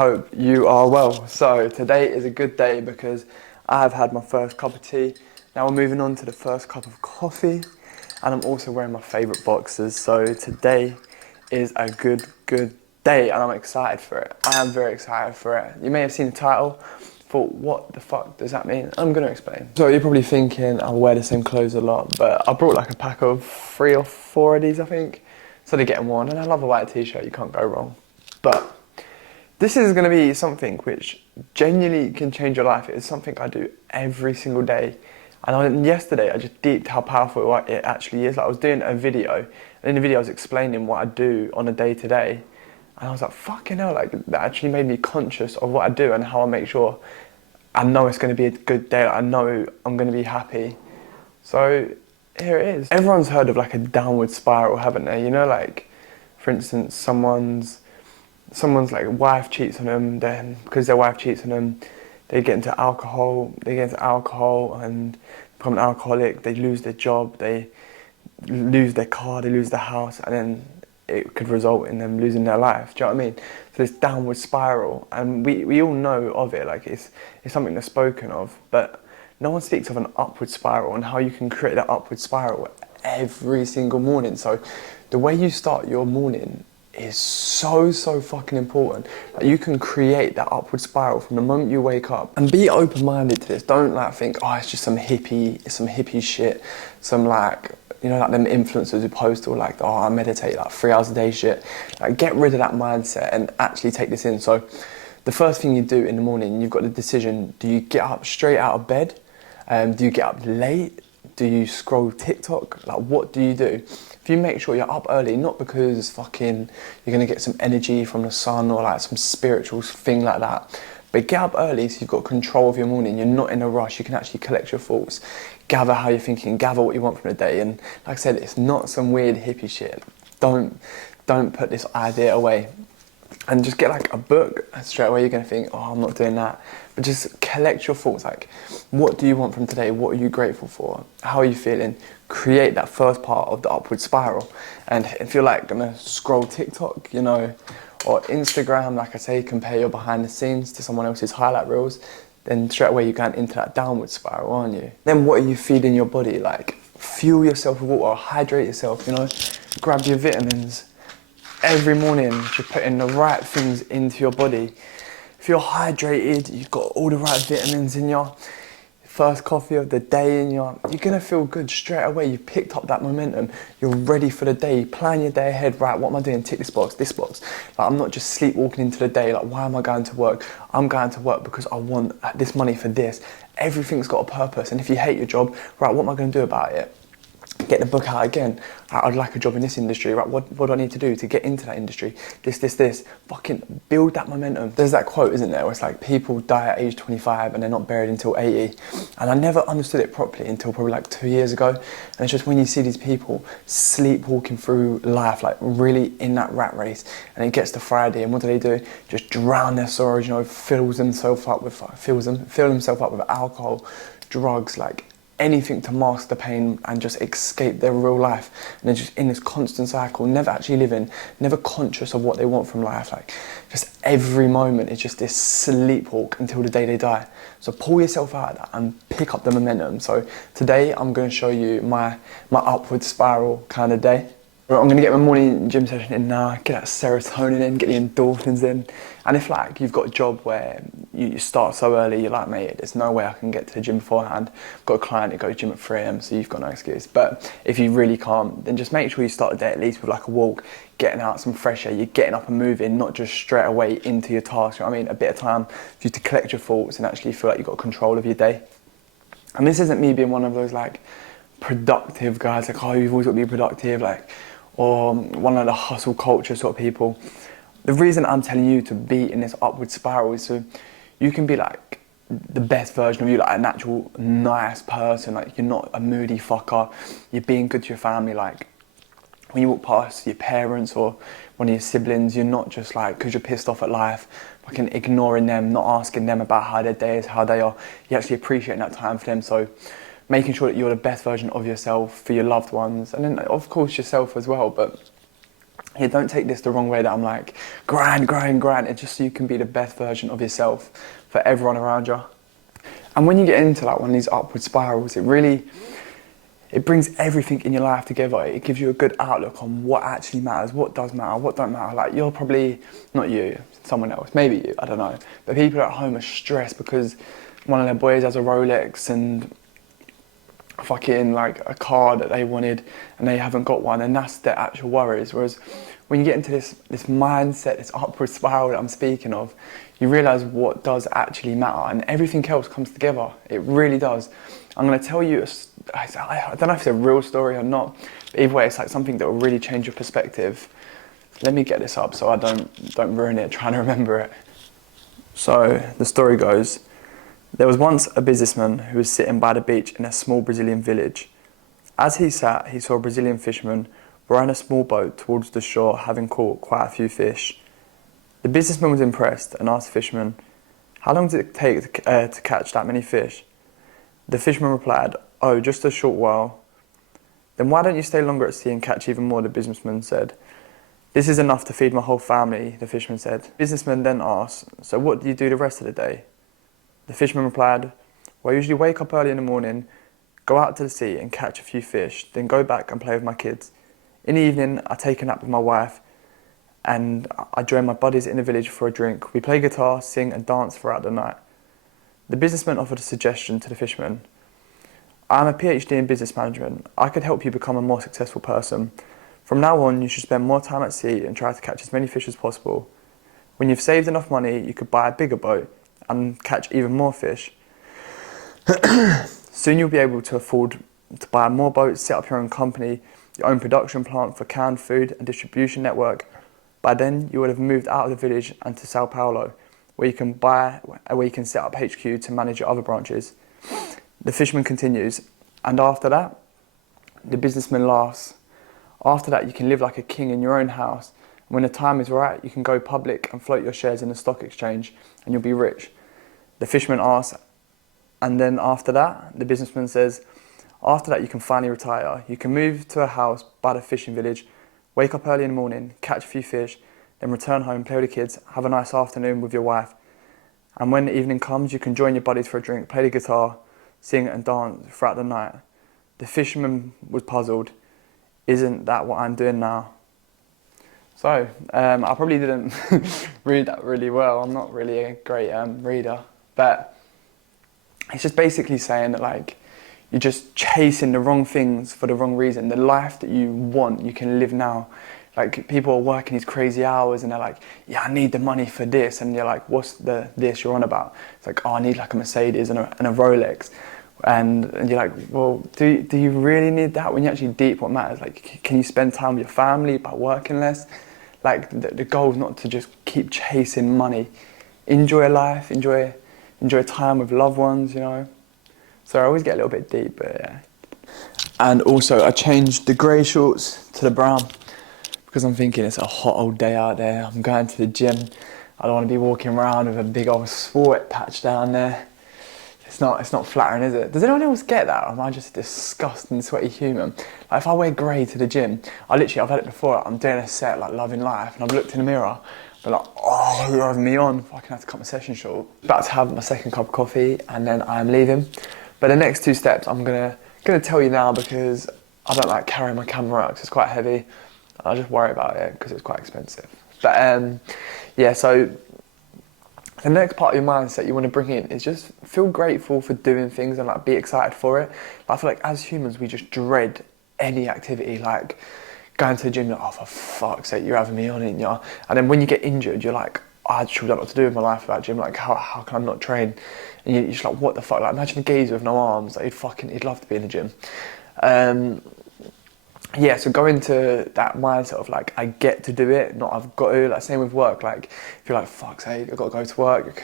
hope you are well. So today is a good day because I've had my first cup of tea. Now we're moving on to the first cup of coffee, and I'm also wearing my favourite boxers. So today is a good day and I'm excited for it. I am very excited for it. You may have seen the title. Thought, what the fuck does that mean? I'm going to explain. So you're probably thinking I'll wear the same clothes a lot, but I brought like a pack of 3 or 4 of these, I think. So they're getting worn, and I love a white t-shirt, you can't go wrong. But this is going to be something which genuinely can change your life. It's something I do every single day. And yesterday I just deeped how powerful it actually is. Like I was doing a video, and in the video I was explaining what I do on a day-to-day. And I was like, fucking hell, like that actually made me conscious of what I do and how I make sure I know it's going to be a good day. Like, I know I'm going to be happy. So here it is. Everyone's heard of like a downward spiral, haven't they? You know, like for instance, someone's like wife cheats on them, then because their wife cheats on them, they get into alcohol and become an alcoholic, they lose their job, they lose their car, they lose their house, and then it could result in them losing their life. Do you know what I mean? So this downward spiral, and we all know of it, like it's something that's spoken of, but no one speaks of an upward spiral and how you can create that upward spiral every single morning. So the way you start your morning is so fucking important. Like you can create that upward spiral from the moment you wake up, and be open-minded to this. Don't like think, oh, it's just some hippie shit, some like, you know, like them influencers who post all like, oh, I meditate like 3 hours a day shit. Like get rid of that mindset and actually take this in. So the first thing you do in the morning, you've got the decision, do you get up straight out of bed? Do you get up late? Do you scroll TikTok? Like what do you do? If you make sure you're up early, not because fucking you're gonna get some energy from the sun or like some spiritual thing like that, but get up early so you've got control of your morning. You're not in a rush. You can actually collect your thoughts, gather how you're thinking, gather what you want from the day. And like I said, it's not some weird hippie shit. Don't put this idea away. And just get like a book, and straight away you're going to think, oh, I'm not doing that. But just collect your thoughts, like what do you want from today? What are you grateful for? How are you feeling? Create that first part of the upward spiral. And if you're like going to scroll TikTok, you know, or Instagram, like I say, compare your behind the scenes to someone else's highlight reels, then straight away you're going into that downward spiral, aren't you? Then what are you feeding your body? Like fuel yourself with water, hydrate yourself, you know, grab your vitamins. Every morning, you're putting the right things into your body. If you're hydrated, you've got all the right vitamins in your first coffee of the day, and you're gonna feel good straight away. You've picked up that momentum. You're ready for the day. Plan your day ahead. Right, what am I doing? Tick this box, this box. Like, I'm not just sleepwalking into the day. Like, why am I going to work? I'm going to work because I want this money for this. Everything's got a purpose. And if you hate your job, right, what am I going to do about it? Get the book out again. I'd like a job in this industry, right? What do I need to do to get into that industry? This. Fucking build that momentum. There's that quote, isn't there, where it's like people die at age 25 and they're not buried until 80. And I never understood it properly until probably like 2 years ago. And it's just when you see these people sleepwalking through life, like really in that rat race, and it gets to Friday, and what do? Just drown their sorrows, you know, fill themselves up with alcohol, drugs, like anything to mask the pain and just escape their real life. And they're just in this constant cycle, never actually living, never conscious of what they want from life. Like just every moment is just this sleepwalk until the day they die. So pull yourself out of that and pick up the momentum. So today I'm going to show you my upward spiral kind of day. I'm going to get my morning gym session in now, get that serotonin in, get the endorphins in. And if like you've got a job where you start so early, you're like, mate, there's no way I can get to the gym beforehand. I've got a client that goes to gym at 3 AM, so you've got no excuse. But if you really can't, then just make sure you start the day at least with like a walk, getting out some fresh air, you're getting up and moving, not just straight away into your task. You know what I mean? A bit of time for you to collect your thoughts and actually feel like you've got control of your day. And this isn't me being one of those like productive guys, like, oh, you've always got to be productive, like, or one of the hustle culture sort of people. The reason I'm telling you to be in this upward spiral is so you can be like the best version of you, like a natural nice person, like you're not a moody fucker, you're being good to your family. Like when you walk past your parents or one of your siblings, you're not just like, because you're pissed off at life, fucking ignoring them, not asking them about how their day is, how they are. You're actually appreciating that time for them. So making sure that you're the best version of yourself for your loved ones, and then of course yourself as well. But Yeah, don't take this the wrong way that I'm like, grind, grind, grind. It's just so you can be the best version of yourself for everyone around you. And when you get into like one of these upward spirals, it brings everything in your life together. It gives you a good outlook on what actually matters, what does matter, what don't matter. Like you're probably, not you, someone else, maybe you, I don't know. But people at home are stressed because one of their boys has a Rolex and fucking like a car that they wanted and they haven't got one, and that's their actual worries. Whereas when you get into this mindset, this upward spiral that I'm speaking of, you realise what does actually matter and everything else comes together. It really does. I'm going to tell you, I don't know if it's a real story or not, but either way it's like something that will really change your perspective. Let me get this up so I don't ruin it trying to remember it. So the story goes, there was once a businessman who was sitting by the beach in a small Brazilian village. As he sat, he saw a Brazilian fisherman rowing a small boat towards the shore, having caught quite a few fish. The businessman was impressed and asked the fisherman, "How long did it take to catch that many fish?" The fisherman replied, "Oh, just a short while." "Then why don't you stay longer at sea and catch even more?" the businessman said. "This is enough to feed my whole family," the fisherman said. The businessman then asked, "So what do you do the rest of the day?" The fisherman replied, "Well, I usually wake up early in the morning, go out to the sea and catch a few fish, then go back and play with my kids. In the evening, I take a nap with my wife and I join my buddies in the village for a drink. We play guitar, sing and dance throughout the night." The businessman offered a suggestion to the fisherman. "I'm a PhD in business management. I could help you become a more successful person. From now on, you should spend more time at sea and try to catch as many fish as possible. When you've saved enough money, you could buy a bigger boat and catch even more fish. Soon you'll be able to afford to buy more boats, set up your own company, your own production plant for canned food and distribution network. By then, you would have moved out of the village and to Sao Paulo, where you can set up HQ to manage your other branches." The fisherman continues, "And after that?" The businessman laughs. "After that, you can live like a king in your own house. And when the time is right, you can go public and float your shares in the stock exchange, and you'll be rich." The fisherman asks, "And then after that?" The businessman says, "After that, you can finally retire. You can move to a house by the fishing village, wake up early in the morning, catch a few fish, then return home, play with the kids, have a nice afternoon with your wife. And when the evening comes, you can join your buddies for a drink, play the guitar, sing and dance throughout the night." The fisherman was puzzled. "Isn't that what I'm doing now?" So, I probably didn't read that really well. I'm not really a great reader. But it's just basically saying that like you're just chasing the wrong things for the wrong reason. The life that you want, you can live now. Like people are working these crazy hours and they're like, "Yeah, I need the money for this." And you're like, "What's this you're on about?" It's like, "Oh, I need like a Mercedes and a Rolex." And you're like, well, do you really need that when you're actually deep what matters? Like, can you spend time with your family by working less? Like the goal is not to just keep chasing money. Enjoy life, enjoy time with loved ones, you know. So I always get a little bit deep, but yeah. And also I changed the grey shorts to the brown because I'm thinking it's a hot old day out there. I'm going to the gym. I don't want to be walking around with a big old sweat patch down there. It's not flattering, is it? Does anyone else get that? Or am I just a disgusting, sweaty human? Like if I wear grey to the gym, I've had it before. I'm doing a set like Loving Life, and I've looked in the mirror, but like, oh, you're having me on. I can have to cut my session short. About to have my second cup of coffee, and then I'm leaving. But the next two steps, I'm gonna tell you now because I don't like carrying my camera because it's quite heavy. I just worry about it because it's quite expensive. But yeah, so. The next part of your mindset you want to bring in is just feel grateful for doing things and like be excited for it. But I feel like as humans we just dread any activity, like going to the gym, like, "Oh, for fuck's sake, you're having me on it, you know?" And then when you get injured, you're like, "Oh, I just don't know what to do with my life without gym. Like, how can I not train?" And you're just like, "What the fuck?" Like, imagine a geezer with no arms. Like, he'd love to be in the gym. Yeah, so go into that mindset of like, I get to do it, not I've got to. Like, same with work. Like, if you're like, "Fuck's sake, I've got to go to work,"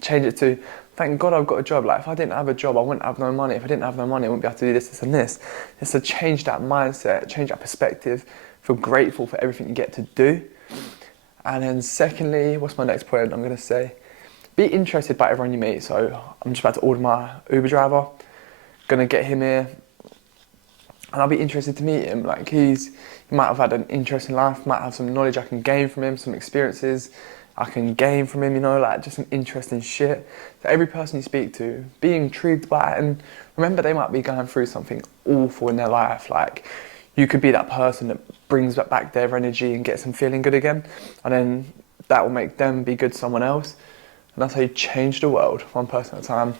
change it to, "Thank God I've got a job." Like, if I didn't have a job, I wouldn't have no money. If I didn't have no money, I wouldn't be able to do this, this, and this. Just to change that mindset, change that perspective, feel grateful for everything you get to do. And then secondly, what's my next point I'm going to say? Be interested by everyone you meet. So I'm just about to order my Uber driver. Going to get him here. and I'll be interested to meet him. Like he might have had an interesting life, might have some knowledge I can gain from him, some experiences I can gain from him, you know, like just some interesting shit. So every person you speak to, be intrigued by it, and remember they might be going through something awful in their life. Like you could be that person that brings back their energy and gets them feeling good again, and then that will make them be good to someone else. And that's how you change the world, one person at a time.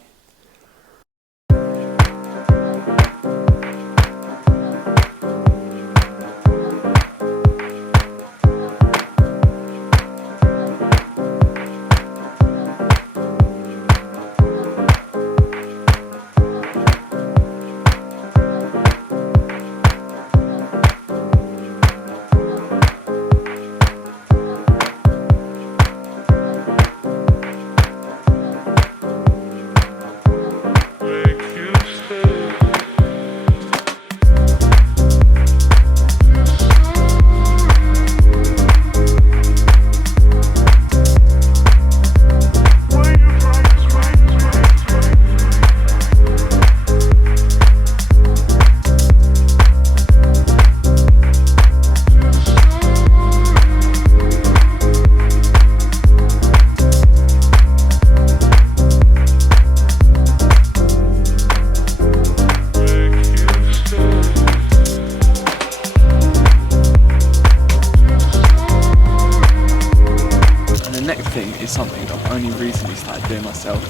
Is something that I've only recently started doing myself.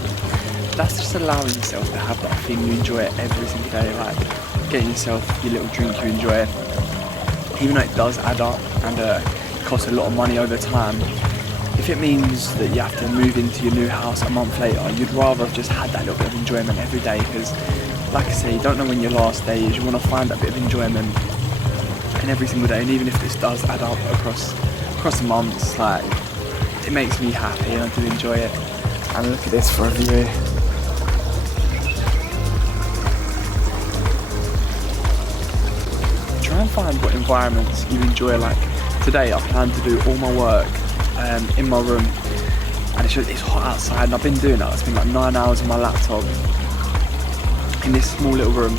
That's just allowing yourself to have that thing you enjoy every single day, like getting yourself your little drink you enjoy, even though it does add up and costs a lot of money over time. If it means that you have to move into your new house a month later, you'd rather have just had that little bit of enjoyment every day, because like I say, you don't know when your last day is. You want to find that bit of enjoyment in every single day, and even if this does add up across the months, like it makes me happy and I do enjoy it. And look at this for a view. Try and find what environments you enjoy. Like today I plan to do all my work in my room, and it's hot outside, and I've been doing that. I spent like 9 hours on my laptop in this small little room,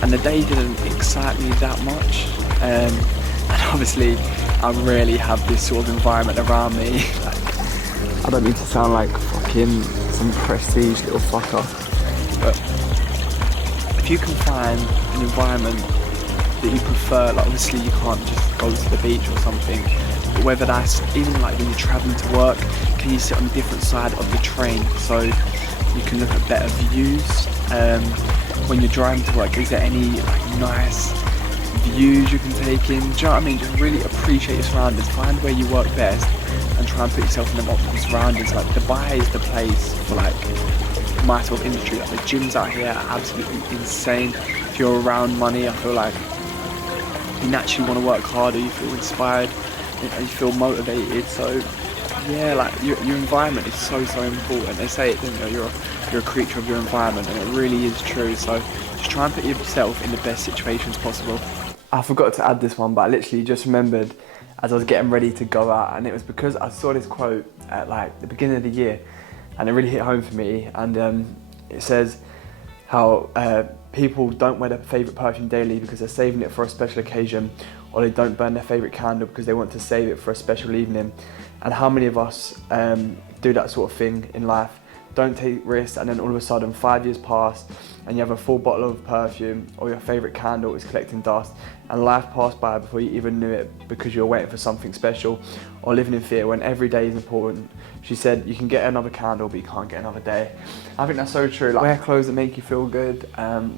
and the day didn't excite me that much. And obviously I rarely have this sort of environment around me. I don't mean to sound like fucking some prestige little fucker, but if you can find an environment that you prefer, like obviously you can't just go to the beach or something, but whether that's even like when you're travelling to work, can you sit on a different side of the train so you can look at better views? When you're driving to work, is there any like nice views you can take in? Do you know what I mean? Just really appreciate your surroundings, find where you work best and try and put yourself in the optimal surroundings. Like Dubai is the place for like my sort of industry. Like the gyms out here are absolutely insane. If you're around money, I feel like you naturally want to work harder, you feel inspired, you feel motivated. So yeah, like your environment is so important. They say it, you know, you're a creature of your environment, and it really is true. So just try and put yourself in the best situations possible. I forgot to add this one, but I literally just remembered as I was getting ready to go out, and it was because I saw this quote at like the beginning of the year, and it really hit home for me. And it says how people don't wear their favourite perfume daily because they're saving it for a special occasion, or they don't burn their favourite candle because they want to save it for a special evening. And how many of us do that sort of thing in life? Don't take risks, and then all of a sudden 5 years pass and you have a full bottle of perfume, or your favourite candle is collecting dust, and life passed by before you even knew it because you were waiting for something special, or living in fear when every day is important. She said you can get another candle but you can't get another day. I think that's so true. Like, wear clothes that make you feel good,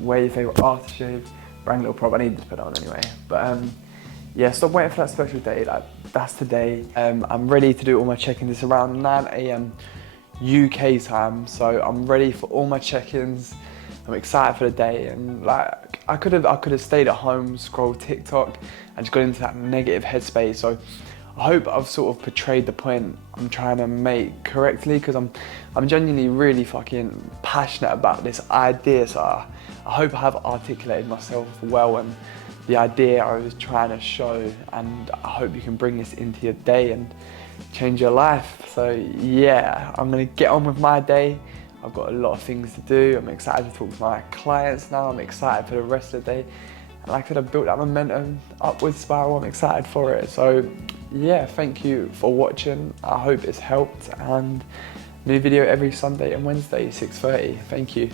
wear your favourite aftershave, bring a little prop. I need to put that on anyway. But yeah, stop waiting for that special day. Like, that's today. I'm ready to do all my check-ins. It's around 9 AM UK time, so I'm ready for all my check-ins. I'm excited for the day, and like I could have stayed at home, scrolled TikTok, and just got into that negative headspace. So I hope I've sort of portrayed the point I'm trying to make correctly, because I'm genuinely really fucking passionate about this idea. So I hope I have articulated myself well and the idea I was trying to show, and I hope you can bring this into your day and change your life. So yeah, I'm gonna get on with my day. I've got a lot of things to do. I'm excited to talk to my clients now. I'm excited for the rest of the day. And like I said, I've built that momentum, upward spiral. I'm excited for it. So yeah, thank you for watching. I hope it's helped, and new video every Sunday and Wednesday, 6:30. Thank you.